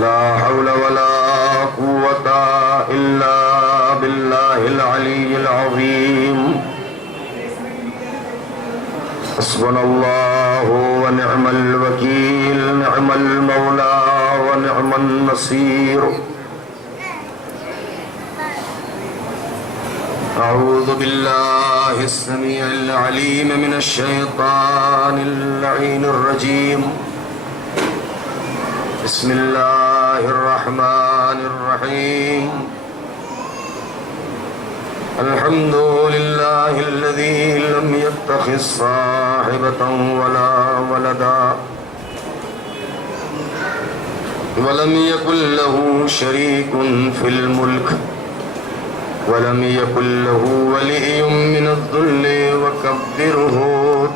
لا حول ولا قوة إلا بالله العلي العظيم. حسبنا الله ونعم الوكيل، نعم المولى ونعم النصير. أعوذ بالله السميع العليم من الشيطان اللعين الرجيم. بسم الله الرحمن الرحيم. الحمد لله الذي لم يتخذ صاحبة ولا ولدا ولم يكن له شريك في الملك ولم يكن له ولي من الذل وكبره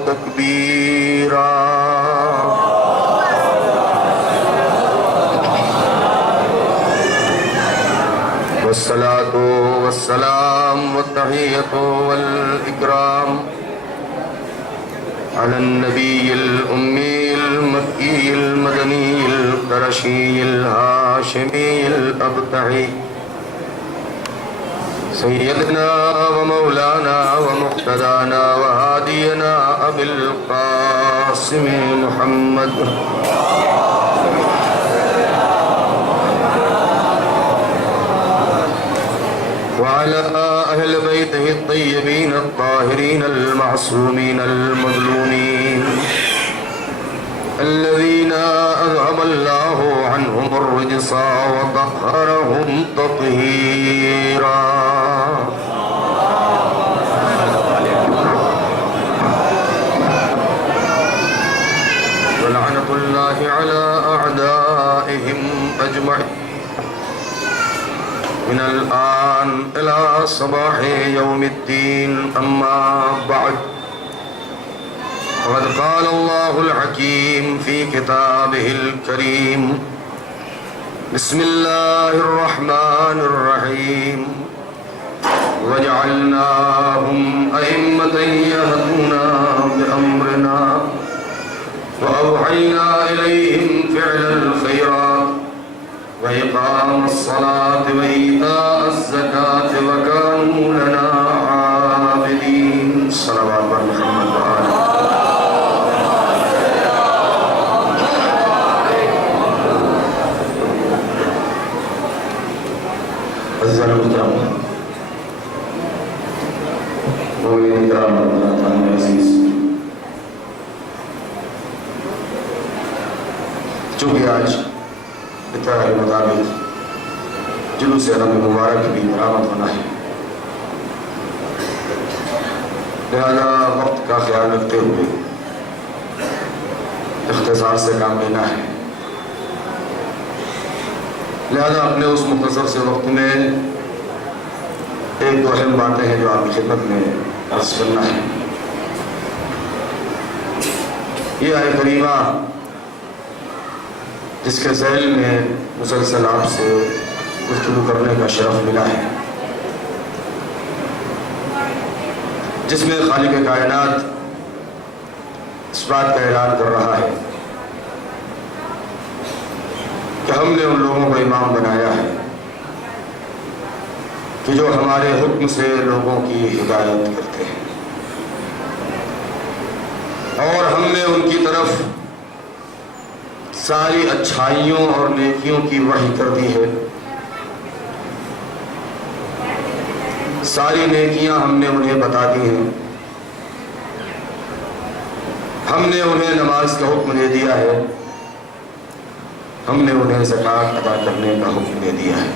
تكبيرا. والصلاة والسلام والتحية والإكرام على النبي الأمي المكي المدني القرشي الهاشمي الأبتعي سيدنا ومولانا ومقتدانا وهادينا أبي القاسم محمد وعلى أهل بيته الطيبين الطاهرين المعصومين المظلومين الذين أذهب الله عنهم الرجس وطهرهم تطهيرا. ولعنة الله على أعدائهم أجمعين من الآن إلى صباح يوم الدين. أما بعد، وقد قال الله الحكيم في كتابه الكريم: بسم الله الرحمن الرحيم. وجعلناهم أئمة يهدون بأمرنا وأوحينا إليهم فعل الخيرات وإقام الصلاة وإيتاء الزكاة وكانوا لنا عابدين. صلوات محمد وآله. عزیزان محترم، مومنین کرام، اللہ تعالی عزیز، چونکہ آج اتحاد کے مطابق جلوس رمضان مبارک بھی برآمد ہونا ہے، لہذا وقت کا خیال رکھتے ہوئے اختصار سے کام لینا ہے. لہذا اپنے اس مختصر سے وقت میں ایک دو اہم باتیں ہیں جو آپ کی خدمت میں عرض کرنا ہے. یہ آیت کریمہ جس کے ذیل میں مسلسل آپ سے گفتگو کرنے کا شرف ملا ہے، جس میں خالق کائنات اس بات کا اعلان کر رہا ہے کہ ہم نے ان لوگوں کو امام بنایا ہے کہ جو ہمارے حکم سے لوگوں کی ہدایت کرتے ہیں، اور ہم نے ان کی طرف ساری اچھائیوں اور نیکیوں کی وحی کر دی ہے. ساری نیکیاں ہم نے انہیں بتا دی ہیں. ہم نے انہیں نماز کا حکم دے دیا ہے. ہم نے انہیں زکوٰۃ ادا کرنے کا حکم دے دیا ہے.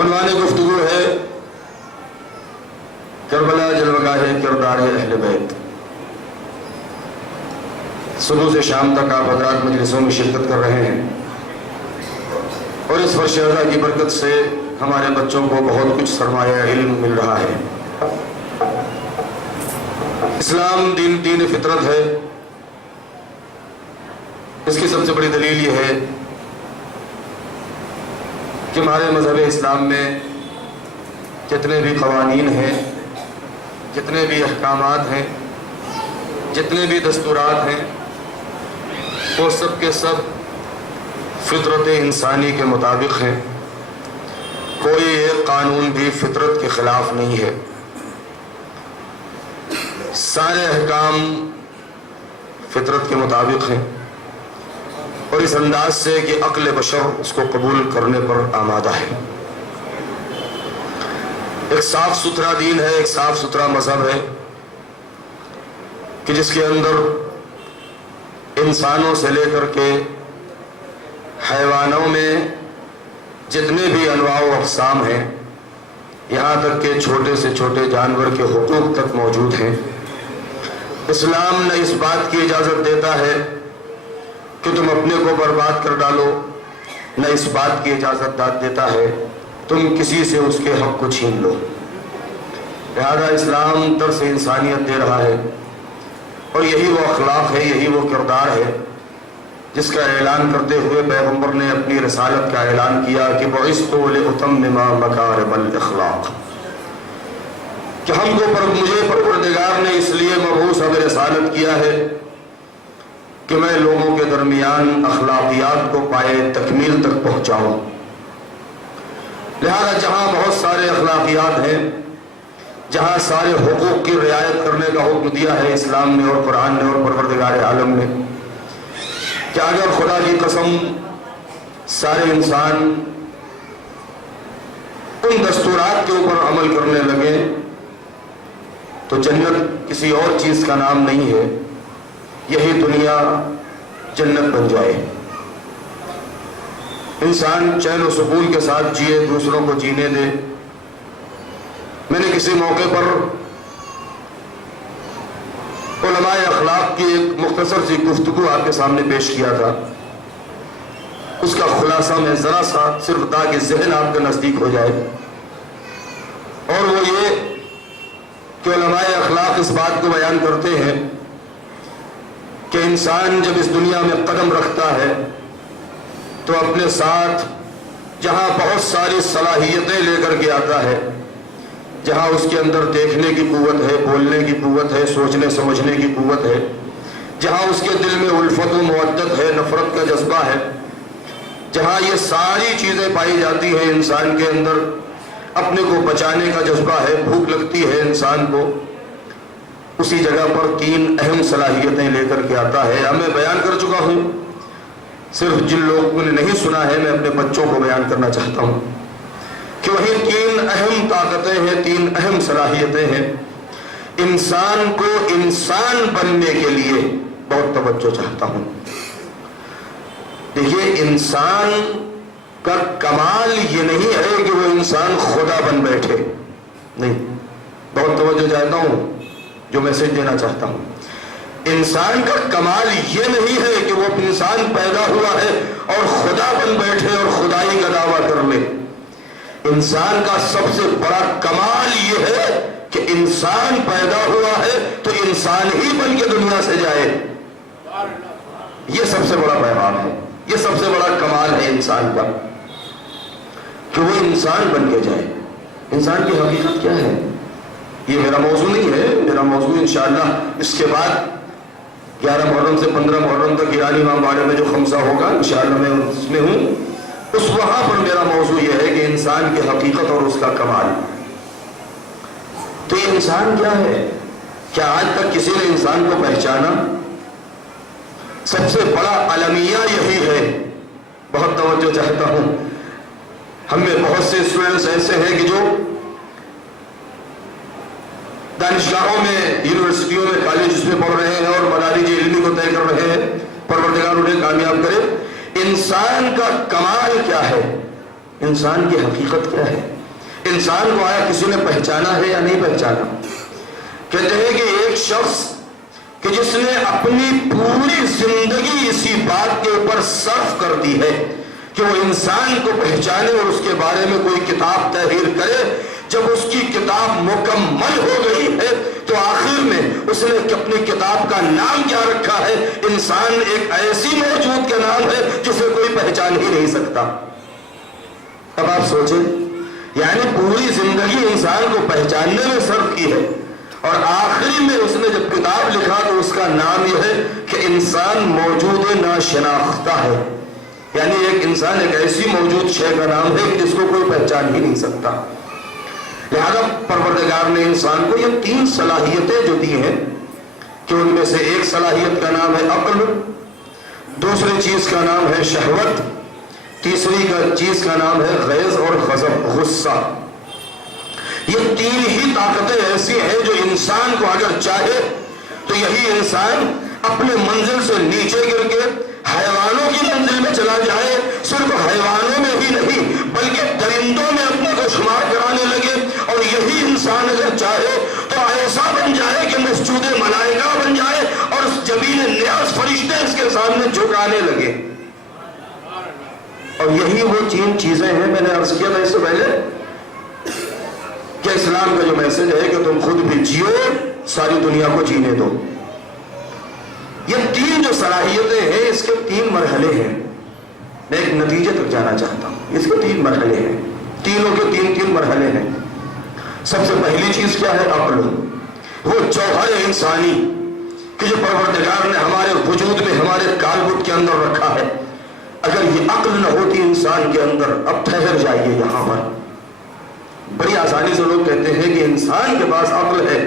عنوان گفتگو ہے کربلا جلوگاہ کردار اہل بیت. صبح سے شام تک آپ حضرات مجلسوں میں شرکت کر رہے ہیں، اور اس فرشتہ کی برکت سے ہمارے بچوں کو بہت کچھ سرمایہ علم مل رہا ہے. اسلام دین فطرت ہے. اس کی سب سے بڑی دلیل یہ ہے کہ ہمارے مذہب اسلام میں جتنے بھی قوانین ہیں، جتنے بھی احکامات ہیں، جتنے بھی دستورات ہیں، وہ سب کے سب فطرت انسانی کے مطابق ہیں، کوئی ایک قانون بھی فطرت کے خلاف نہیں ہے، سارے احکام فطرت کے مطابق ہیں، اور اس انداز سے کہ عقل بشر اس کو قبول کرنے پر آمادہ ہے۔ ایک صاف ستھرا دین ہے، ایک صاف ستھرا مذہب ہے کہ جس کے اندر انسانوں سے لے کر کے حیوانوں میں جتنے بھی انواع و اقسام ہیں، یہاں تک کہ چھوٹے سے چھوٹے جانور کے حقوق تک موجود ہیں۔ اسلام نہ اس بات کی اجازت دیتا ہے کہ تم اپنے کو برباد کر ڈالو، نہ اس بات کی اجازت دیتا ہے تم کسی سے اس کے حق کو چھین لو۔ لہذا اسلام طرز انسانیت دے رہا ہے، اور یہی وہ اخلاق ہے، یہی وہ کردار ہے جس کا اعلان کرتے ہوئے پیغمبر نے اپنی رسالت کا اعلان کیا کہ بعثت لأتمم مکارم الاخلاق، کہ ہم کو مجھے پروردگار نے اس لیے مبعوث رسالت کیا ہے کہ میں لوگوں کے درمیان اخلاقیات کو پائے تکمیل تک پہنچاؤں۔ لہذا جہاں بہت سارے اخلاقیات ہیں، جہاں سارے حقوق کی رعایت کرنے کا حکم دیا ہے اسلام نے اور قرآن نے اور پروردگار عالم نے، کہ اگر خدا کی قسم سارے انسان ان دستورات کے اوپر عمل کرنے لگے تو جنت کسی اور چیز کا نام نہیں ہے، یہی دنیا جنت بن جائے، انسان چین و سکون کے ساتھ جیے، دوسروں کو جینے دے۔ میں نے کسی موقع پر علماء اخلاق کی ایک مختصر سی گفتگو آپ کے سامنے پیش کیا تھا، اس کا خلاصہ میں ذرا سا صرف تاکہ ذہن آپ کے نزدیک ہو جائے، اور وہ یہ کہ علماء اخلاق اس بات کو بیان کرتے ہیں کہ انسان جب اس دنیا میں قدم رکھتا ہے تو اپنے ساتھ جہاں بہت ساری صلاحیتیں لے کر کے آتا ہے، جہاں اس کے اندر دیکھنے کی قوت ہے، بولنے کی قوت ہے، سوچنے سمجھنے کی قوت ہے، جہاں اس کے دل میں الفت و مودت ہے، نفرت کا جذبہ ہے، جہاں یہ ساری چیزیں پائی جاتی ہیں، انسان کے اندر اپنے کو بچانے کا جذبہ ہے، بھوک لگتی ہے انسان کو، اسی جگہ پر تین اہم صلاحیتیں لے کر کے آتا ہے۔ میں بیان کر چکا ہوں، صرف جن لوگوں نے نہیں سنا ہے میں اپنے بچوں کو بیان کرنا چاہتا ہوں کہ وہی تین اہم طاقتیں ہیں، تین اہم صلاحیتیں ہیں۔ انسان کو انسان بننے کے لیے بہت توجہ چاہتا ہوں۔ دیکھیے، انسان کا کمال یہ نہیں ہے کہ وہ انسان خدا بن بیٹھے، نہیں، بہت توجہ چاہتا ہوں، جو میسج دینا چاہتا ہوں۔ انسان کا کمال یہ نہیں ہے کہ وہ انسان پیدا ہوا ہے اور خدا بن بیٹھے اور خدائی کا دعویٰ کر لے۔ انسان کا سب سے بڑا کمال یہ ہے کہ انسان پیدا ہوا ہے تو انسان ہی بن کے دنیا سے جائے۔ یہ سب سے بڑا پیغام ہے، یہ سب سے بڑا کمال ہے انسان کا کہ وہ انسان بن کے جائے۔ انسان کی حقیقت کیا ہے؟ یہ میرا موضوع نہیں ہے، میرا موضوع انشاءاللہ اس کے بعد 11 محرم سے 15 محرم تک ایرانی امام باڑے میں جو خمسہ ہوگا انشاءاللہ میں اس میں ہوں، اس وہاں پر میرا موضوع یہ ہے کہ انسان کی حقیقت اور اس کا کمال۔ تو یہ انسان کیا ہے؟ کیا آج تک کسی نے انسان کو پہچانا؟ سب سے بڑا المیہ یہی ہے۔ بہت توجہ چاہتا ہوں، ہم میں بہت سے اسٹوڈنٹس ایسے ہیں کہ جو دانشگاہوں میں، یونیورسٹیوں میں، کالجز میں پڑھ رہے ہیں اور مدارج علمی کو طے کر رہے ہیں، پروردگار انہیں کامیاب کرے۔ انسان کا کمال کیا ہے؟ انسان کی حقیقت کیا ہے؟ انسان کو آیا کسی نے پہچانا ہے یا نہیں پہچانا؟ کہتے ہیں کہ ایک شخص کہ جس نے اپنی پوری زندگی اسی بات کے اوپر صرف کر دی ہے کہ وہ انسان کو پہچانے اور اس کے بارے میں کوئی کتاب تحریر کرے، جب اس کی کتاب مکمل ہو گئی ہے تو آخر میں اس نے اپنی کتاب کا نام کیا رکھا ہے؟ انسان ایک ایسی موجود کا نام ہے جسے کوئی پہچان ہی نہیں سکتا۔ اب آپ سوچیں، یعنی پوری زندگی انسان کو پہچاننے میں صرف کی ہے اور آخری میں اس نے جب کتاب لکھا تو اس کا نام یہ ہے کہ انسان موجود ناشناختہ ہے، یعنی ایک انسان ایک ایسی موجود شے کا نام ہے کہ جس کو کوئی پہچان ہی نہیں سکتا. لہذا پروردگار نے انسان کو یہ 3 صلاحیتیں جو دی ہیں کہ ان میں سے ایک صلاحیت کا نام ہے عقل، دوسری چیز کا نام ہے شہوت، تیسری چیز کا نام ہے غیظ اور غضب، غصہ. یہ 3 ہی طاقتیں ایسی ہیں جو انسان کو اگر چاہے تو یہی انسان اپنے منزل سے نیچے گر کے حیوانوں کی منزل میں چلا جائے. صرف حیوانوں میں ہی نہیں بلکہ درندوں میں اپنے کو شمار کرانے لگے. اور یہی انسان اگر چاہے تو ایسا بن جائے کہ مسجود ملائکہ بن جائے اور جبین نیاز فرشتے اس کے سامنے جھکانے لگے. اور یہی وہ 3 چیزیں ہیں، میں نے عرض کیا تھا اس سے پہلے کہ اسلام کا جو میسج ہے کہ تم خود بھی جیو، ساری دنیا کو جینے دو. یہ 3 جو صلاحیتیں ہیں اس کے 3 مرحلے ہیں. میں ایک نتیجے تک جانا چاہتا ہوں. اس کے 3 مرحلے ہیں، تینوں کے 3 مرحلے ہیں. سب سے پہلی چیز کیا ہے؟ عقل. وہ جوہر انسانی کہ جو پروردگار نے ہمارے وجود میں، ہمارے کالبد کے اندر رکھا ہے. اگر یہ عقل نہ ہوتی انسان کے اندر، اب ٹھہر جائیے یہاں پر. بڑی آسانی سے لوگ کہتے ہیں کہ انسان کے پاس عقل ہے،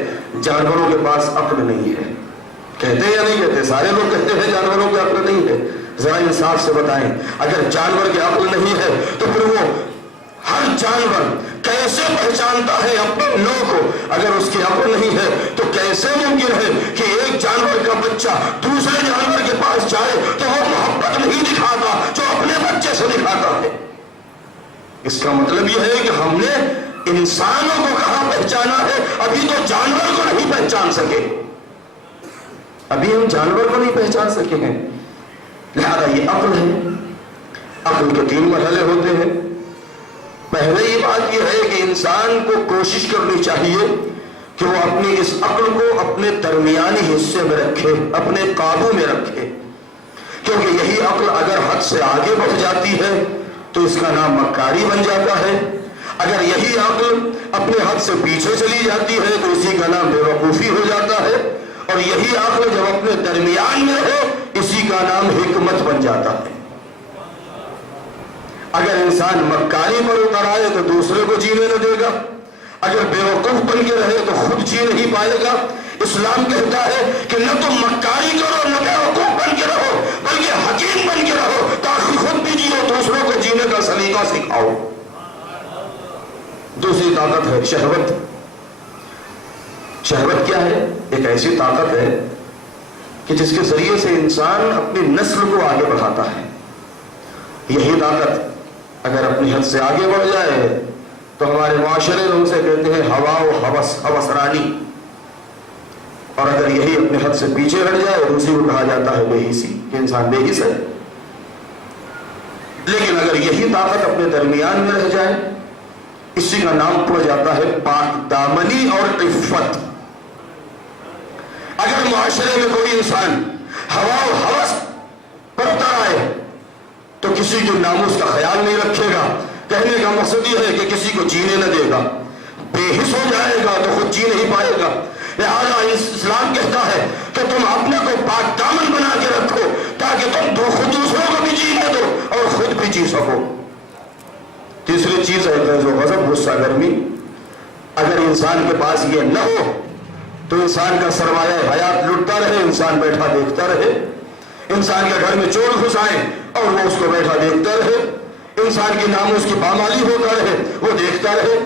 جانوروں کے پاس عقل نہیں ہے. کہتے ہیں یا نہیں کہتے؟ سارے لوگ کہتے ہیں جانوروں کے عقل نہیں ہے. ذرا انصاف سے بتائیں، اگر جانور کے عقل نہیں ہے تو پھر وہ ہر جانور کیسے پہچانتا ہے اپنے نوع کو؟ اگر اس کی عقل نہیں ہے تو کیسے ممکن ہے کہ ایک جانور کا بچہ دوسرے جانور کے پاس جائے تو وہ محبت نہیں دکھاتا جو اپنے بچے سے دکھاتا ہے؟ اس کا مطلب یہ ہے کہ ہم نے انسانوں کو کہاں پہچانا ہے، ابھی تو جانور کو نہیں پہچان سکے. ابھی ہم جانور کو نہیں پہچان سکے ہیں. لہذا یہ عقل ہے. عقل کے 3 مرحلے ہوتے ہیں. پہلے یہ بات یہ ہے کہ انسان کو کوشش کرنی چاہیے کہ وہ اپنی اس عقل کو اپنے درمیانی حصے میں رکھے، اپنے قابو میں رکھے. کیونکہ یہی عقل اگر حد سے آگے بڑھ جاتی ہے تو اس کا نام مکاری بن جاتا ہے. اگر یہی عقل اپنے حد سے پیچھے چلی جاتی ہے تو اسی کا نام بے وقوفی ہو جاتا ہے. اور یہی عقل جب اپنے درمیان میں ہو اسی کا نام حکمت بن جاتا ہے. اگر انسان مکاری پر اتر آئے تو دوسرے کو جینے نہ دے گا. اگر بے وقوف بن کے رہے تو خود جی نہیں پائے گا. اسلام کہتا ہے کہ نہ تم مکاری کرو نہ بے وقوف بن کے رہو بلکہ حکیم بن کے رہو تاکہ خود بھی جیو، دوسروں کو جینے کا سلیقہ سکھاؤ. دوسری طاقت ہے شہوت. شہوت کیا ہے؟ ایک ایسی طاقت ہے کہ جس کے ذریعے سے انسان اپنی نسل کو آگے بڑھاتا ہے. یہی طاقت اگر اپنی حد سے آگے بڑھ جائے تو ہمارے معاشرے میں اسے کہتے ہیں ہوا و ہوس، ہوس رانی. اور اگر یہی اپنے حد سے پیچھے ہٹ جائے تو اسی کو کہا جاتا ہے بے حسی، کہ انسان بے حس ہے. لیکن اگر یہی طاقت اپنے درمیان میں رہ جائے اسی کا نام پڑ جاتا ہے پاک دامنی اور عفت. اگر معاشرے میں کوئی انسان ہوا و ہوس پر اتر آئے تو کسی کے ناموس کا خیال نہیں رکھے گا. کہنے کا مقصد یہ ہے کہ کسی کو جینے نہ دے گا. بے حس ہو جائے گا تو خود جی نہیں پائے گا. لہذا اسلام کہتا ہے کہ تم اپنے کو پاک دامن بنا کے رکھو تاکہ تم خود دوسروں کو بھی جینے دو اور خود بھی جی سکو. تیسری چیز ہے غیظ و غضب، غصہ گرمی. اگر انسان کے پاس یہ نہ ہو تو انسان کا سرمایہ حیات لٹتا رہے، انسان بیٹھا دیکھتا رہے. انسان کے گھر میں چور گھس آئے اور وہ اس کو بیٹھا دیکھتا رہے. انسان کی ناموس کی پامالی ہوتا رہے، وہ دیکھتا رہے.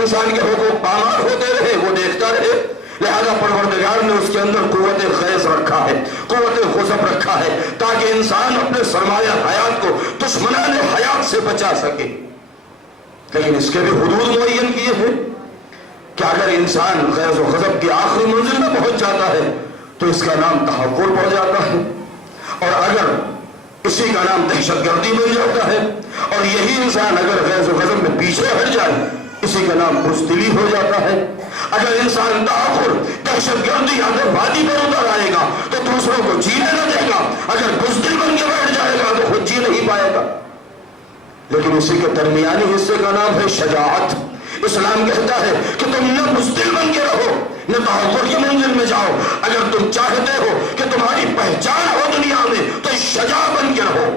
انسان کے حقوق پامال ہوتے رہے، وہ دیکھتا رہے. لہذا پروردگار نے اس کے اندر قوت غیظ رکھا ہے، قوت غضب رکھا ہے تاکہ انسان اپنے سرمایہ حیات کو دشمنان حیات سے بچا سکے. لیکن اس کے بھی حدود معین کیے ہیں کہ اگر انسان غیظ و غضب کی آخری منزل میں پہنچ جاتا ہے تو اس کا نام تحقر پڑ جاتا ہے. اور اگر اسی کا نام دہشت گردی بن جاتا ہے. اور یہی انسان اگر غیظ و غضب میں پیچھے ہٹ جائے اسی کا نام بزدلی ہو جاتا ہے. اگر انسان تحقر، دہشت گردی اگر وادی پر اتر آئے گا تو دوسروں کو جینے نہ دے گا. اگر بزدل بن کے بیٹھ جائے گا تو خود جی نہیں پائے گا. لیکن اسی کے درمیانی حصے کا نام ہے شجاعت. اسلام کہتا ہے کہ تم نہ بزدل بن کے رہو نہ تحقر کی منزل میں جاؤ. اگر تم چاہتے ہو کہ تمہاری پہچان ہو دنیا میں تو شجاع بن کے رہو.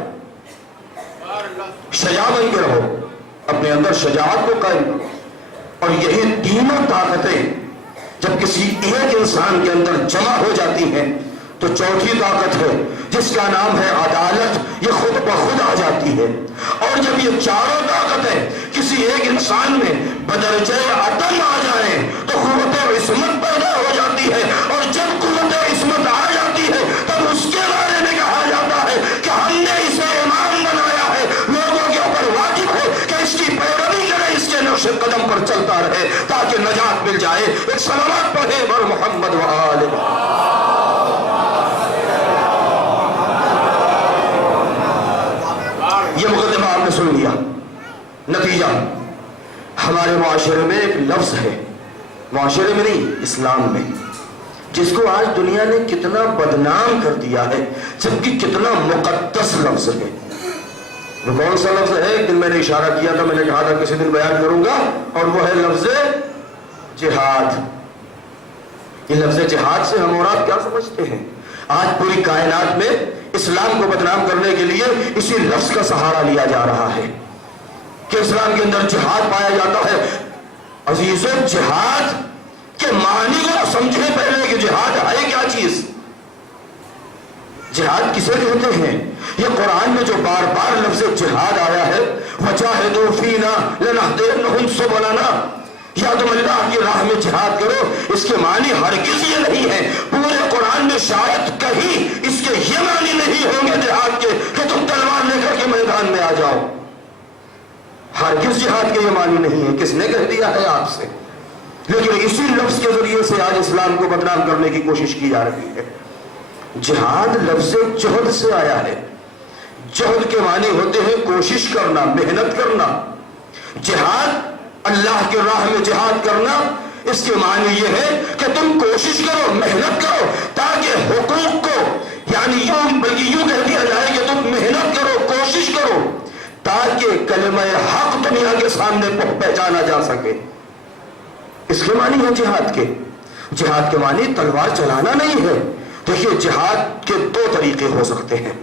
اپنے اندر شجاعت کو قائم کرو. اور یہی تینوں طاقتیں جب کسی ایک انسان کے اندر جمع ہو جاتی ہیں تو چوتھی طاقت ہے جس کا نام ہے عدالت، یہ خود بخود آ جاتی ہے. اور جب یہ چاروں طاقتیں کسی ایک انسان میں بدرجہ عدم آ جائیں تو قوت عصمت پیدا ہو جاتی ہے. اور جب قوت عصمت آ جاتی ہے تب اس کے بارے میں کہا جاتا ہے کہ ہم نے اسے امام بنایا ہے، لوگوں کے اوپر واجب ہے کہ اس کی پیروی کرے، اس کے نقش قدم پر چلتا رہے تاکہ نجات مل جائے. ایک صلوات پڑھے بر محمد و آل یہ مقدمہ آپ نے سن لیا. نتیجہ ہمارے معاشرے میں ایک لفظ ہے، معاشرے میں نہیں اسلام میں، جس کو آج دنیا نے کتنا بدنام کر دیا ہے جبکہ کتنا مقدس لفظ ہے. وہ کون سا لفظ ہے؟ ایک دن میں نے اشارہ کیا تھا، میں نے کہا تھا کسی دن بیان کروں گا، اور وہ ہے لفظ جہاد. یہ لفظ جہاد سے ہم اور آپ کیا سمجھتے ہیں؟ آج پوری کائنات میں اسلام کو بدنام کرنے کے لیے اسی لفظ کا سہارا لیا جا رہا ہے کہ اسلام کے اندر جہاد پایا جاتا ہے. عزیزو، جہاد کے معنی کو سمجھیں پہلے کہ جہاد ہے کیا چیز. جہاد کسے کہتے ہیں؟ یہ قرآن میں جو بار بار لفظ جہاد آیا ہے، وَجَاهِدُوا فِينَا لَنَهْدِيَنَّهُمْ سُبُلَنَا، یا تم اللہ کی راہ میں جہاد کرو، اس کے معنی ہرگز یہ نہیں ہے. پورے قرآن میں شاید کہیں اس کے یہ معنی نہیں ہوں گے جہاد کے کہ تم تلوار لے کر کے میدان میں آ جاؤ. ہرگز جہاد کے یہ معنی نہیں ہے. کس نے کہہ دیا ہے آپ سے؟ لیکن اسی لفظ کے ذریعے سے آج اسلام کو بدنام کرنے کی کوشش کی جا رہی ہے. جہاد لفظ جہد سے آیا ہے. جہد کے معنی ہوتے ہیں کوشش کرنا، محنت کرنا. جہاد اللہ کے راہ میں جہاد کرنا، اس کے معنی یہ ہے کہ تم کوشش کرو، محنت کرو تاکہ حقوق کو، یعنی بلکہ یوں کہہ دیا جائے کہ تم محنت کرو، کوشش کرو تاکہ کلمہ حق دنیا کے سامنے پہچانا جا سکے. اس کے معنی ہے جہاد کے. جہاد کے معنی تلوار چلانا نہیں ہے. دیکھیے، جہاد کے دو طریقے ہو سکتے ہیں.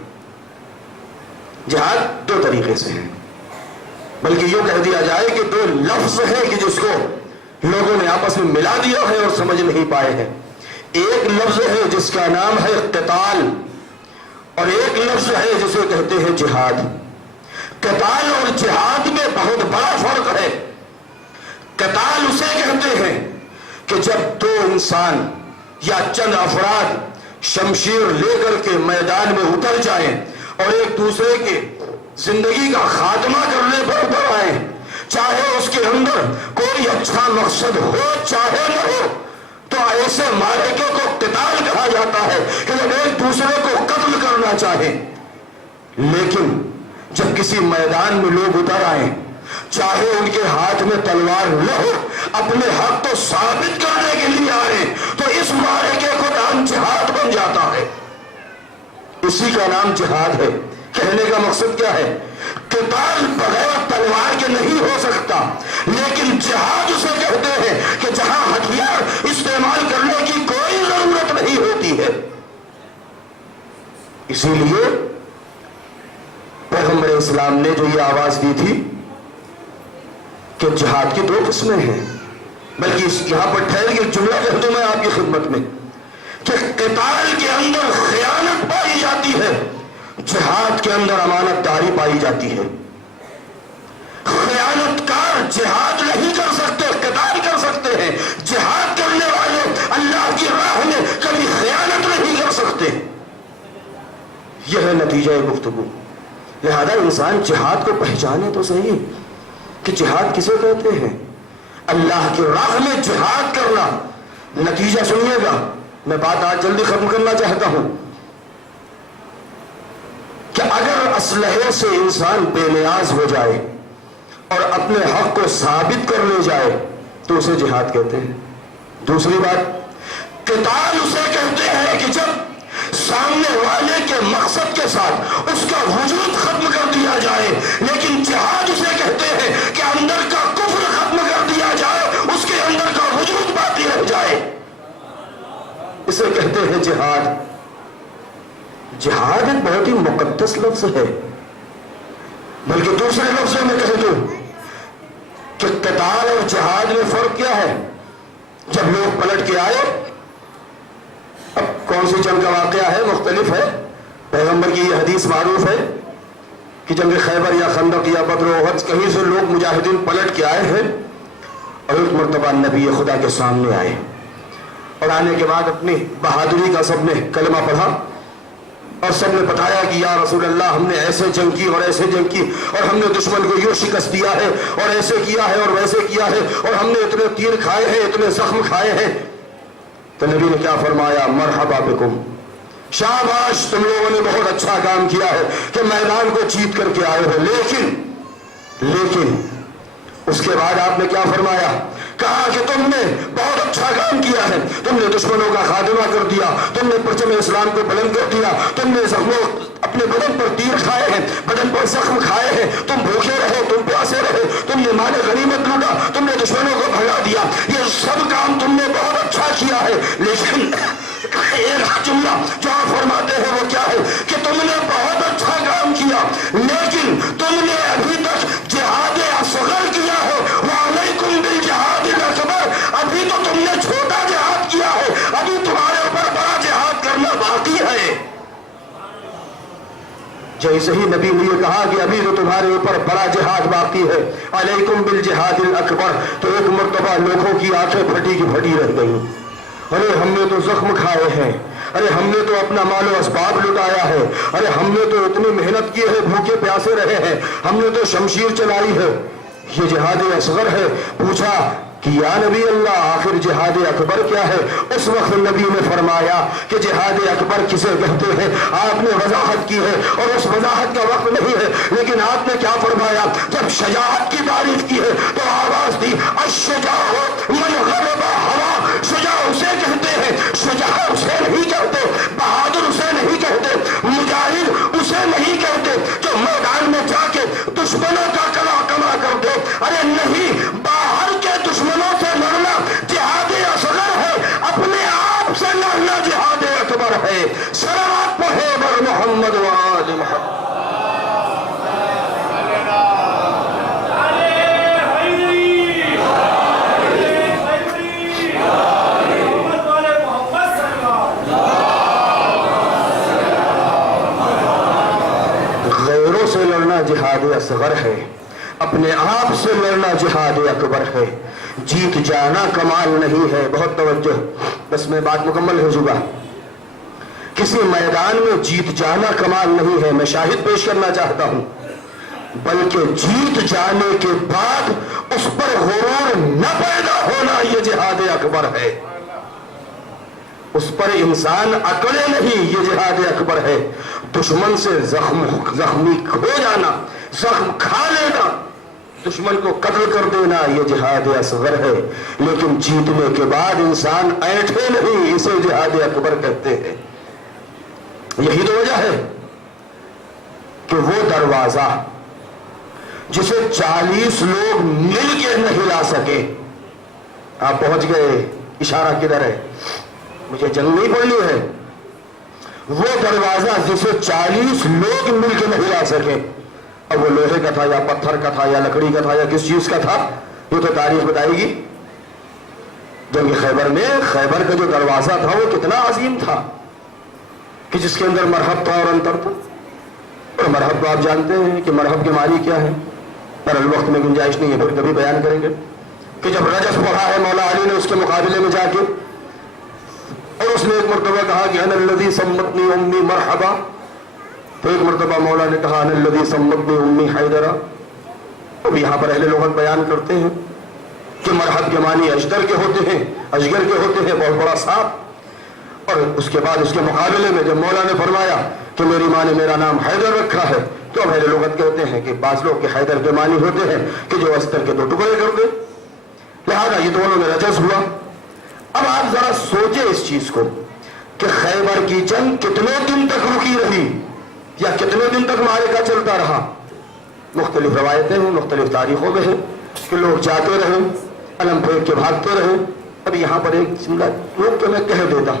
جہاد دو طریقے سے ہے، بلکہ یوں کہہ دیا جائے کہ دو لفظ ہے کہ جس کو لوگوں نے آپس میں ملا دیا ہے اور سمجھ نہیں پائے ہیں. ایک لفظ ہے جس کا نام ہے قتال، اور ایک لفظ ہے جسے کہتے ہیں جہاد. قتال اور جہاد میں بہت بڑا فرق ہے. قتال اسے کہتے ہیں کہ جب دو انسان یا چند افراد شمشیر لے کر کے میدان میں اتر جائیں اور ایک دوسرے کے زندگی کا خاتمہ کرنے پر اتر آئے، چاہے اس کے اندر کوئی اچھا مقصد ہو چاہے نہ ہو، تو ایسے معرکے کو قتال کہا جاتا ہے کہ جب ایک دوسرے کو قتل کرنا چاہے. لیکن جب کسی میدان میں لوگ اتر آئیں، چاہے ان کے ہاتھ میں تلوار نہ ہو، اپنے حق کو ثابت کرنے کے لیے آئے، تو اس معرکے کو نام جہاد بن جاتا ہے. اسی کا نام جہاد ہے. کہنے کا مقصد کیا ہے؟ قتال بغیر تلوار کے نہیں ہو سکتا، لیکن جہاد اسے کہتے ہیں کہ جہاں ہتھیار استعمال کرنے کی کوئی ضرورت نہیں ہوتی ہے. اسی لیے پیغمبر اسلام نے جو یہ آواز دی تھی کہ جہاد کی دو قسمیں ہیں، بلکہ یہاں پر ٹھہر کے جملہ کہہ دوں میں آپ کی خدمت میں کہ قتال کے اندر خیانت پائی جاتی ہے، جہاد کے اندر امانت داری پائی جاتی ہے. خیانت کار جہاد نہیں کر سکتے، قتال کر سکتے ہیں. جہاد کرنے والے اللہ کی راہ میں کبھی خیانت نہیں کر سکتے. یہ ہے نتیجہ گفتگو. لہذا انسان جہاد کو پہچانے تو صحیح کہ جہاد کسے کہتے ہیں. اللہ کی راہ میں جہاد کرنا. نتیجہ سنیے گا، میں بات آج جلدی ختم کرنا چاہتا ہوں کہ اگر اسلحے سے انسان بے نیاز ہو جائے اور اپنے حق کو ثابت کر لے جائے تو اسے جہاد کہتے ہیں. دوسری بات، قتال اسے کہتے ہیں کہ جب سامنے والے کے مقصد کے ساتھ اس کا وجود ختم کر دیا جائے. لیکن جہاد اسے کہتے ہیں کہ اندر کا کفر ختم کر دیا جائے، اس کے اندر کا وجود باقی رہ جائے. اسے کہتے ہیں جہاد. جہاد ایک بہت ہی مقدس لفظ ہے، بلکہ دوسرے لفظوں میں کہہ دوں کہ قتال اور جہاد میں فرق کیا ہے؟ جب لوگ پلٹ کے آئے، اب کون سی جنگ کا واقعہ ہے، مختلف ہے. پیغمبر کی یہ حدیث معروف ہے کہ جنگ خیبر یا خندق یا بدر و احد کہیں سے لوگ مجاہدین پلٹ کے آئے ہیں اور ایک مرتبہ نبی خدا کے سامنے آئے، اور آنے کے بعد اپنی بہادری کا سب نے کلمہ پڑھا اور سب نے بتایا کہ یا رسول اللہ ہم نے ایسے جنگ کی اور ایسے جنگ کی، اور ہم نے دشمن کو یوں شکست دیا ہے اور ایسے کیا ہے اور ویسے کیا ہے، اور ہم نے اتنے تیر کھائے ہیں، اتنے زخم کھائے ہیں. تو نبی نے کیا فرمایا؟ مرحبا بکم، شاباش، تم لوگوں نے بہت اچھا کام کیا ہے کہ میدان کو جیت کر کے آئے ہو. لیکن اس کے بعد آپ نے کیا فرمایا؟ کہا کہ تم نے بہت اچھا کام کیا ہے، تم نے دشمنوں کا خاتمہ کر دیا، تم نے پرچم اسلام کو بلند کر دیا، تم نے زخموں اپنے بدن پر تیر کھائے ہیں، بدن پر زخم کھائے ہیں، تم بھوکے رہے، تم پیاسے رہے، تم نے مال غنیمت لوٹا، تم نے دشمنوں کو بھگا دیا، یہ سب کام تم نے بہت اچھا کیا ہے. لیکن ایک جملہ جو آپ فرماتے ہیں وہ کیا ہے کہ تم نے بہت اچھا کام کیا، لیکن تم نے ابھی تک جہاد اصغر کیا ہے. وعلیکم بالجہاد الاکبر، ابھی تو تم نے چھوٹا جہاد کیا ہے، ابھی تمہارے اوپر بڑا جہاد کرنا باقی ہے. جیسے ہی نبی نے یہ کہا کہ ابھی تو تمہارے اوپر بڑا جہاد باقی ہے، علیکم بالجہاد الاکبر، تو ایک مرتبہ لوگوں کی آنکھیں پھٹی کی پھٹی رہ گئیں. ارے ہم نے تو زخم کھائے ہیں، ارے ہم نے تو اپنا مال و اسباب لٹایا ہے، ارے ہم نے تو اتنی محنت کی ہے، بھوکے پیاسے رہے ہیں، ہم نے تو شمشیر چلائی ہے، یہ جہاد اصغر ہے. پوچھا کہ یا نبی اللہ آخر جہاد اکبر کیا ہے؟ اس وقت نبی نے فرمایا کہ جہاد اکبر کسے کہتے ہیں آپ نے وضاحت کی ہے، اور اس وضاحت کا وقت نہیں ہے، لیکن آپ نے کیا فرمایا؟ جب شجاعت کی تعریف کی ہے تو آواز دی الشجاع من غلب ہوا. شجاع اسے کہتے ہیں، شجاع اسے نہیں کہتے، بہادر اسے نہیں کہتے، مجاہد اسے نہیں کہتے جو میدان میں جا کے دشمنوں کا کلا کما کر دے. ارے نہیں، باہر کے دشمنوں سے لڑنا جہاد اصغر ہے، اپنے آپ سے لڑنا جہاد اکبر ہے. صلوات پڑھے بر محمد و آل محمد. غیروں سے لڑنا جہاد اصغر ہے، اپنے آپ سے لڑنا جہاد اکبر ہے. جیت جانا کمال نہیں ہے. بہت توجہ، بس میں بات مکمل ہو چکا. کسی میدان میں جیت جانا کمال نہیں ہے، میں شاہد پیش کرنا چاہتا ہوں، بلکہ جیت جانے کے بعد اس پر غرور نہ پیدا ہونا یہ جہاد اکبر ہے. اس پر انسان اکڑے نہیں، یہ جہاد اکبر ہے. دشمن سے زخمی ہو جانا، زخم کھا لینا، دشمن کو قتل کر دینا، یہ جہاد اصغر ہے. لیکن جیتنے کے بعد انسان ایٹھے نہیں، اسے جہاد اکبر کہتے ہیں. یہی تو وجہ ہے کہ وہ دروازہ جسے 40 لوگ مل کے نہیں لا سکے، آپ پہنچ گئے، اشارہ کدھر ہے؟ مجھے جنگ نہیں پڑھنی ہے. وہ دروازہ جسے 40 لوگ مل کے نہیں لا سکے، اب وہ لوہے کا تھا یا پتھر کا تھا یا لکڑی کا تھا یا کس چیز کا تھا، یہ تو تاریخ بتائے گی. جنگ خیبر میں خیبر کا جو دروازہ تھا وہ کتنا عظیم تھا کہ جس کے اندر مرحب تھا اور انتر تھا. اور مرحب تو آپ جانتے ہیں کہ مرحب کے معنی کیا ہے، پر الوقت میں گنجائش نہیں ہے، کبھی بیان کریں گے کہ جب رجس پڑھا ہے مولا علی نے اس کے مقابلے میں جا کے، اور اس نے ایک مرتبہ کہا کہ انا الذی سمتنی امی مرحبا، تو ایک مرتبہ مولا نے کہا انا الذی سمتنی امی حیدرا. اب یہاں پر اہل لغت بیان کرتے ہیں کہ مرحب کے معنی اجدر کے ہوتے ہیں، اجگر کے ہوتے ہیں، بہت بڑا سانپ. اور اس کے بعد اس کے مقابلے میں جب مولا نے فرمایا کہ میری ماں نے میرا نام حیدر رکھا ہے، تو اب اہل لغت کہتے ہیں کہ بعض لوگ کے حیدر کے معنی ہوتے ہیں کہ جو استر کے 2 ٹکڑے کر دے، لہذا یہ دونوں میں رجس ہوا. اب آپ ذرا سوچیں اس چیز کو کہ خیبر کی جنگ کتنے دن تک رکی رہی یا کتنے دن تک معرکہ چلتا رہا. مختلف روایتیں ہیں، مختلف تاریخوں میں ہیں کہ لوگ جاتے رہے، علم پھینک کے بھاگتے رہے. اب یہاں پر ایک جملہ لوگ تو میں کہہ دیتا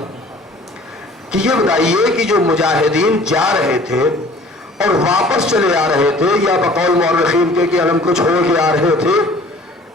کہ یہ بتائیے کہ جو مجاہدین جا رہے تھے اور واپس چلے آ رہے تھے، یا بقول مورخین کے کہ علم کو چھوڑ کے آ رہے تھے،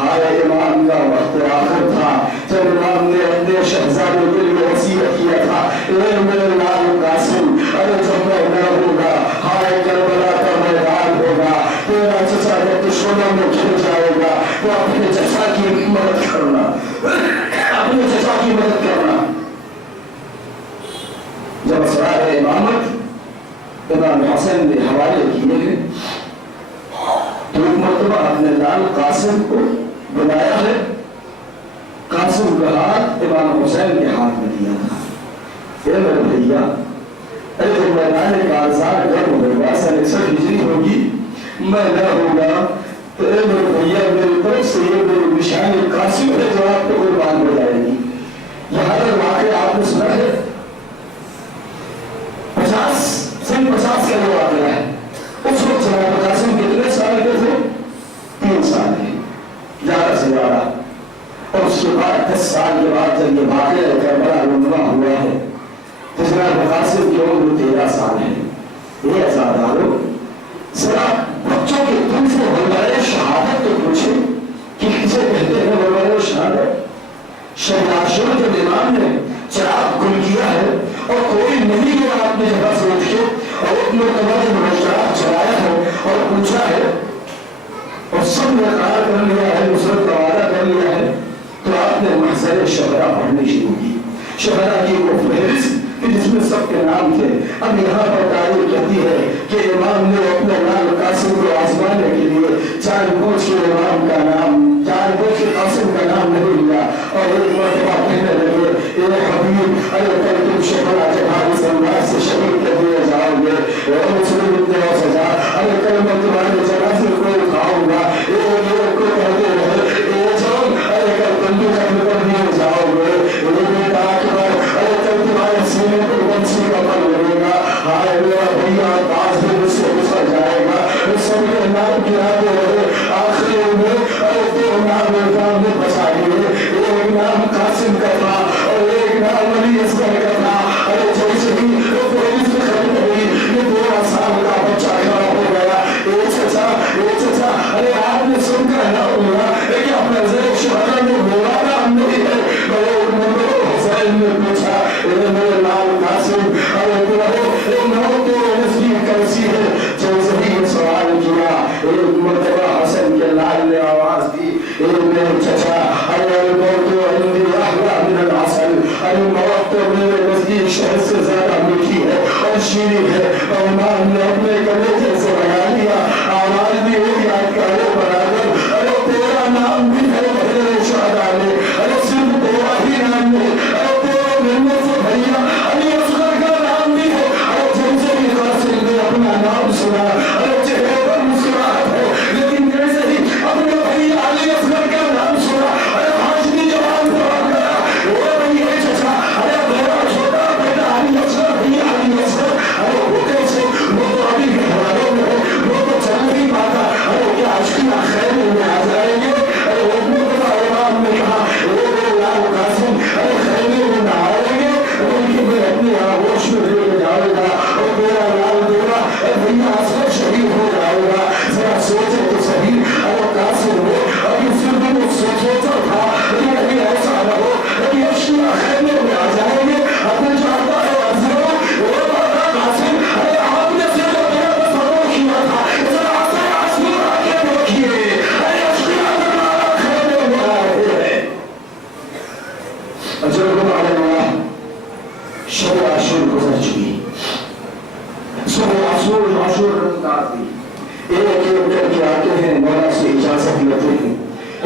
ہائے امام کا وقت آخر تھا جب امام نے اپنے شہزادے کے لیے وصیت کیا تھا، اے میرے لال قاسم، ارے جب میں نہ ہوگا، ہائے کربلا کا میدان ہوگا، تیرا چچا جب دشمنوں میں گھر جائے گا تو اپنے چچا کی مدد کرنا، اپنے چچا کی مدد کرنا۔ جب اسرار امامت امام حسن نے حوالے کیے ہیں تو ایک مرتبہ اپنے لال قاسم کو بلایا ہے، قاسم کا ہاتھ امام حسین کے ہاتھ میں دیا تھا، اے میرے بھیا، اے جب میدان کارزار گرم ہوگا، سن 61 ہجری ہوگی، میں نہ ہوگا تو اے میرے بھیا میری طرف سے یہ میری نشانی قاسم ہے جو آپ کو قربان ہو جائے گی۔ یہاں تک واقعہ آپ نے سنا ہے، 50 کا جو واقعہ ہے، اس وقت جناب قاسم کتنے سال کے تھے؟ 3 سال کے، زیادہ سے زیادہ۔ اور اس کے بعد 10 سال کے بعد جب یہ واقعہ کربلا رونما ہوا ہے تو جناب قاسم کی عمر 13 سال ہے۔ یہ عزادارو، ذرا بچوں کے دل سے ولایت شہادت تو پوچھے کہ کسے کہتے ہیں ولایت شہادت؟ شب عاشور جب امام نے چراغ گل کیا ہے اور کوئی نہیں جو آپ نے جگہ سے اٹھ کے اور ایک مرتبہ جب چراغ چلایا ہے اور پوچھا ہے اور سب نے اقرار کر لیا ہے، نصرت کا وعدہ کر لیا ہے، تو آپ نے محضر شہرا پڑھنی شروع کی۔ شہرا کی وہ فہرست جس میں سب کے نام تھے۔ اب یہاں پر تاریخ کہتی ہے کہ امام نے اپنے لال قاسم کو آزمانے کے لیے جان بوجھ کے امام کا نام، جان بوجھ کے قاسم کا نام نہیں لیا اور ایک مرتبہ کہنے لگے، اے حبیب، ارے کل تم شہرا جہاں سمراج سے شہر کر دیے جاؤ گے، اے مسلم ابن سجا، ارے کل میں تمہارے جنازے کو اٹھاؤں گا، کو کہتے رہے، اے جان، ارے کل تم بھی قتل کر دیے جاؤ گے، ارے کل تمہارے سینے پر بنسی کا پل لگے گا، ہائے میرا بھیا پاس دن اس سے گزر جائے گا، سب کے نام گراتے رہے، آخری میں ارے دو نام الزام نے بچا لیے، ایک نام قاسم کا تھا اور ایک نام علی اصغر کا تھا۔ ارے جیسے ہی وہ پولیس میں ختم ہوئی، یہ 13 سال کا بچہ کھڑا ہو گیا، اے چچا، ارے آپ نے سن کر نہ بولا کہ اپنے زیر شہرہ میں بولا نام نہیں ہے، بڑے امر حسین نے پوچھا، اے میرے لال قاسم، ارے تمہارے موت تیرے نزدیک کیسی ہے؟ جیسے ہی سوال کیا، ایک مرتبہ حسن کے لال نے آواز دی، اے میرے چچا، ارے الموت عندی احلی من العسل، ارے موت تو میرے نزدیک شہد سے زیادہ میٹھی ہے اور شیریں ہے۔ اور امام نے اپنے کلیجے سے لگا لیا، آواز بھی ایک یاد کرے برادر، ارے تیرا نام بھی ہے بھیرے شہداء میں، ارے صرف تیرا ہی نام نہیں، ارے تیرے ملنے سے بھیا علی اصغر کا نام بھی ہے۔ ارے جیسے ہی قاسم نے اپنا نام سنا، ارے چہرے پر مسکراہٹ ہے، لیکن جیسے ہی اپنے بھیا علی اصغر کا نام سنا، ارے ہاشمی جوان پڑھ گیا، وہ بھیا چچا، ارے میرا چھوٹا بیٹا علی اصغر، بھیا علی اصغر، ارے وہ کیسے؟ وہ تو ابھی گھروں میں ہے، وہ تو چل نہیں پاتا، ارے کیا عشقیہ خیر میں آ جائیں گے؟ ارے ایک مرتبہ امام نے کہا، اے میرے لال قاسم، ارے خیمے میں نہ آئیں گے بلکہ میں اپنی آغوش میں لے کے جاؤں گا اور میرا لال بیٹا بھیا اصغر شہید ہو جاؤں گا۔ ذرا سوچے تو صحیح، ارے قاسم نے ابھی صرف وہ سوچا تھا لیکن ابھی ایسا نہ ہو کہ عشقیہ خیمے میں آ جائیں گے۔ اپنے چاہتا ہے عزیزوں، اے بابا قاسم، ارے آپ نے سے جو میرا تصور کیا تھا، ذرا اثر آسمان آ کے دیکھیے، ارے عشقیہ خیمے میں آئے ہیں۔ اجرکم علی اللہ، شب عاشور گزر چکی، صبح عاشور رمضان دی، ایک کر کے آتے ہیں، مولا سے اجازت لیتے ہیں،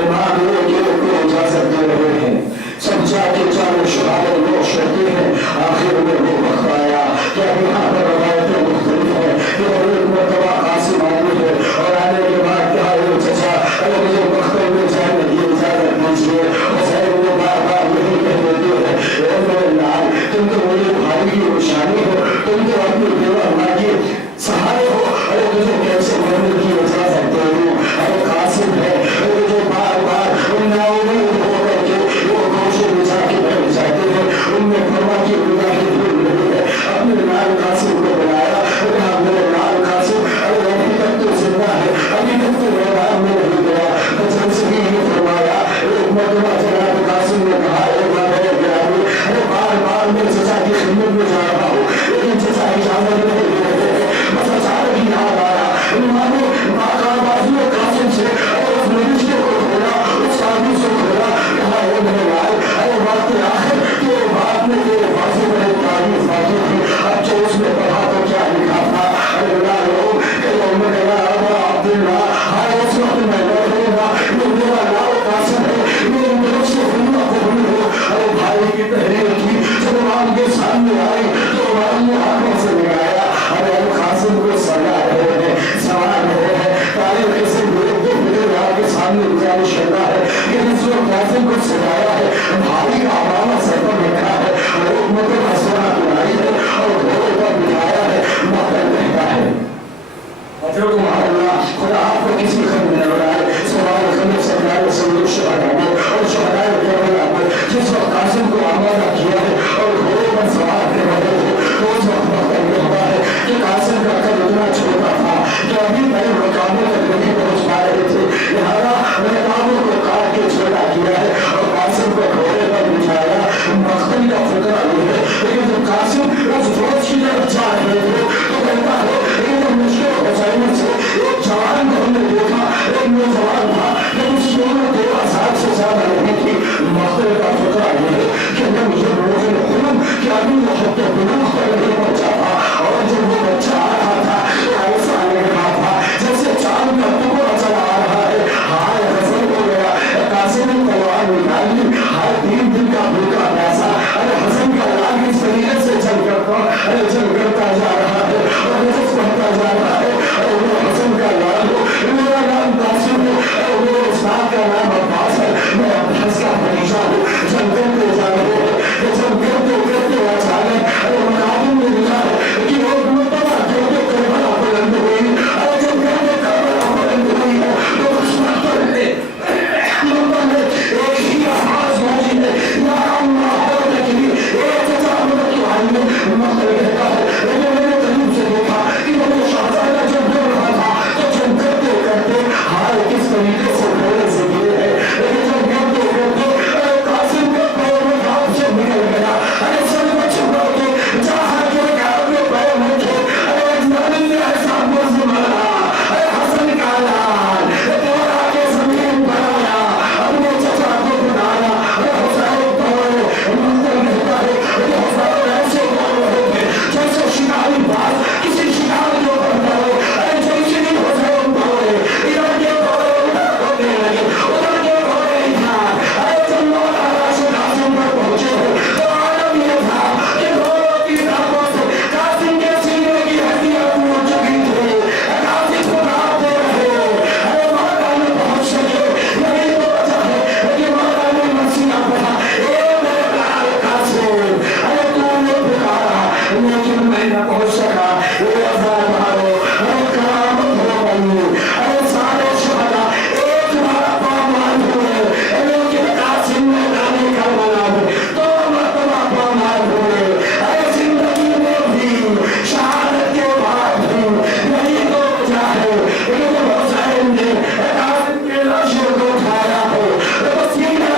امام ایک کو اجازت دے رہے ہیں، سب جا کے چاروں شہادت نوش کرتے ہیں۔ آخر میں وہ وقت آیا کہ اب یہاں پر روایتیں مختلف ہیں کہ ایک مرتبہ قاسم آنے ہے اور آنے کے بعد کہا، اے چچا، ارے مجھے مختلف میں جانے کی اجازت دیجیے۔ حسین نے بار بار یہی کہہ دیتے ہیں، اے میرے لال، تم تو میرے بھائی کی نشانی ہو، تم تو اپنی بیوہ ماں کی سہارے ہو، ارے مجھے کیسے مرنے کی اجازت دے دوں؟ ارے قاسم ہے جو بار بار ان ناؤمید ہو کر کے وہ گوشے بچا کے بیٹھ جاتے ہیں، ان میں فرما کی نگاہیں دور نہیں ہے، اپنے لال قاسم خدا آپ کو کسی خبر نہ بنائے سوال خبر سرکار سید الشہداء نے اور شہداء کربلا نے جس وقت قاسم کو آمادہ کیا ہے اور گھوڑے پر سوار کر رہے تھے تو اس وقت وقت یہ ہوا ہے کہ قاسم کا قد اتنا چھوٹا تھا کہ ابھی بڑے مقاموں تک نہیں پہنچ پا رہے تھے، لہذا مقاموں کو کاٹ کے چھوٹا کیا ہے اور قاسم کو گھوڑے پر بٹھایا۔ مقتل کا فکرہ یہ ہے لیکن جب قاسم اس فوج کی طرف جا رہے تھے تو کہتا ہے لیکن مشکل حسین سے ایک جوان کو ہم نے دیکھا، ایک نوجوان تھا لیکن اس کی عمر 13 سال سے زیادہ نہیں تھی۔ مقتل کا فکرہ یہ ہے کہ جب یہ روح القلم کہ ابھی وہ حد گناہ پر نہیں پہنچا تھا اور جب وہ بچہ آ رہا تھا تو ایسا لگ رہا تھا جیسے چاند کا ٹکڑا چلا آ رہا ہے۔ ہائے حسن ہو گیا، قاسم نے تلوار نکالی، ہائے 3 دن کا بھوکا پیاسا، ارے حسن کا لاگ اس طریقے سے چل کرتا جا رہا ہے اور نفس بڑھتا جا رہا ہے۔ ارے وہ حسن کا لاگ ہو، میرا نام قاسم ہے، ارے وہ استاد کا نام عباس ہے، میں عباس کا بھتیجا ہوں۔ جب کرتے جا رہے ہیں، جب کرتے کرتے اچانک ارے مقابل میں ملا ہے کہ وہ مرتبہ کرتے کربلا بلند ہوئی، ارے جب کرتے کربلا بلند ہوئی ہے تو دشمن پر ایک ہی آواز موجی ہے، یا اللہ تکبیر، ایک تجاوز کی حال میں مقتل کہتا ہے لیکن میں نے قریب سے دیکھا کہ وہ شہزادہ جب بول رہا تھا تو جب کرتے کرتے ہائے کس طریقے سے گھوڑے سے گرے ہے، لیکن جب کرتے کرتے قاسم کے پیر میں ہاتھ سے نکل گیا، ارے سب کو چھپا کے جہاں کے گھر میں پیر میں تھے، ارے ظالم نے ایسا مرض مارا، ارے حسن کا لال توڑا کے زمین پر آیا، اپنے چچا کو بنایا، ارے حسین دوڑے، مقتل کہتا ہے کہ حسین ایسے دوڑ رہے تھے جیسے شکاری باز کسی شکار کے اوپر دوڑے، ارے جیسے ہی حسین دوڑے ادھر کے دوڑے ادھر ہونے لگے، ادھر کے دوڑے ادھر، ارے جب مولا راشد قاسم پر پہنچے تو عالم یہ تھا کہ دونوں کی طرفوں سے قاسم کے سینے کی ہڈیاں ٹوٹ چکی تھی، قاسم کو مارتے رہے، ارے مولا نے پہنچ سکے یہی تو وجہ ہے کہ مولا نے مسیح پڑھا، اے میرے پیارے قاسم، ارے تو نے پکارا لیکن میں نہ پہنچ سکا، اے عذاب مارو، ارے قیامت ہو گئی، ارے سارے شہداء ایک بار پامال ہوئے، لیکن قاسم نے گانے کربلا میں 2 مرتبہ پامال ہوئے، ارے زندگی میں بھی شہادت کے بعد بھی یہی تو وجہ ہے کہ جب حسین نے قاسم کے لاشوں کو اٹھایا ہو تو سینے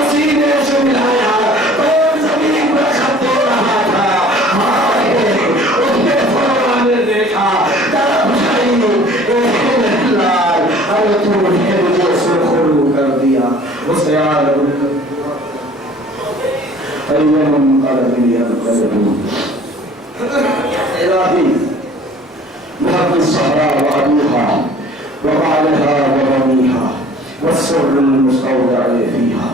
سے ملایا تو زمین پر خط دے رہا تھا، ہائے اس نے فوراً دیکھا طرف جائی اے لال، ارے تو نے مجھے سرخرو کر دیا، اس نے ایمن قلبی ینقلبو الہی بحق الصحراء وعدوها وبعلها وغنيها والسر المستودع فيها،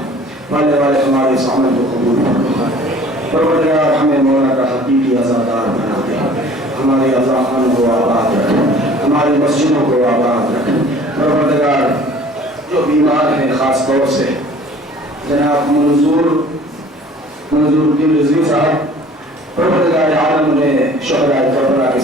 والے والے ہمارے سامنے کو قبول فرما، پروردگار ہمیں مولا کا حقیقی عزادار بنا دے، ہمارے اذان کو آباد رکھ، ہماری مسجدوں کو آباد رکھ، پروردگار جو بیمار ہیں خاص طور سے جناب منظور الدین رضوی صاحب، پروردگار عالم نے شہداء کربلا کے